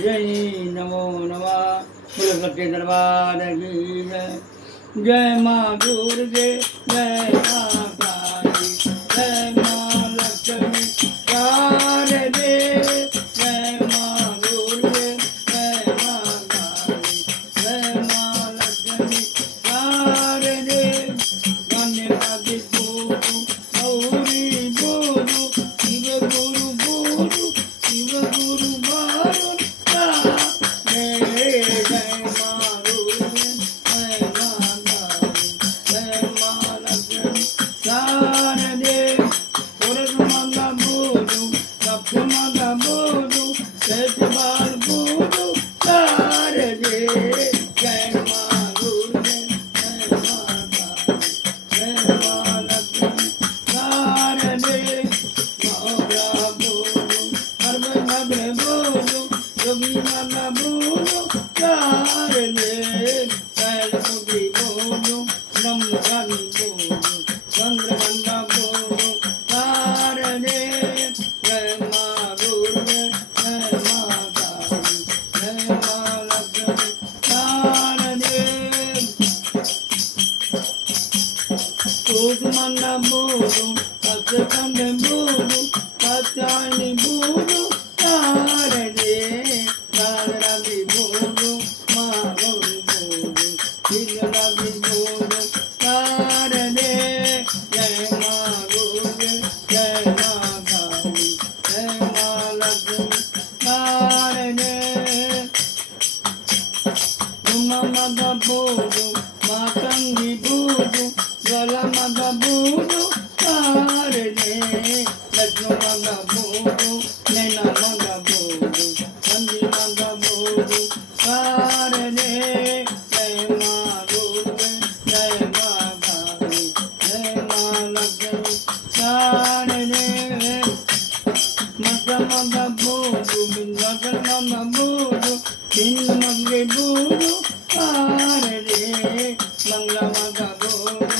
जय नमो नमः बोलो सच्चे दरबार की जय। जय माँ दुर्गे जय माँ काली जय माँ लक्ष्मी शारदे जय माँ दुर्गे जय माँ काली जय माँ लक्ष्मी शारदे धन्यवाद गुरु गौरी गुरु शिव गुरु गुरु शिव गुरु मारुन Mana buru, katakan buru, kacani buru, karade, karade buru, marori buru, hilalabi buru, karade, jai maruge, jai magari, jai malakshmi, karade, Mama buru, matangi buru. Jala mada buru, karade, Lajno mada buru, Nena mada buru, Chandi mada buru, karade, Jai ma Durga, Jai ma Kali, Jai ma Lakshmi, karade, Mada mada buru, Bindagal mada buru, Bin magre buru, karade, Mangla mada buru.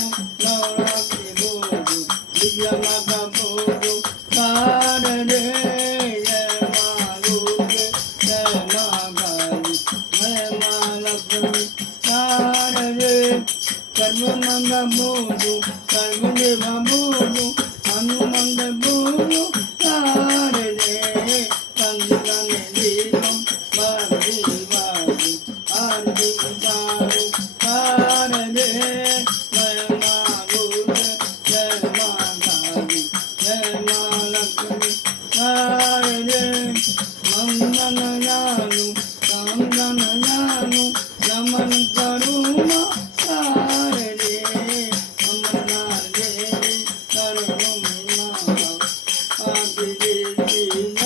Karmanda buru, karmudeva buru, Hanumanda buru, karade, Kandilane devam, bhadi bhadi, ardi daru, karade, Jaya ma Durga, Jaya ma Kali, Jaya ma Lakshmi, karade, Mandana yanu, Kandana yanu, Yaman karuma, karade, Amarnath devi, karumina, Adi devi.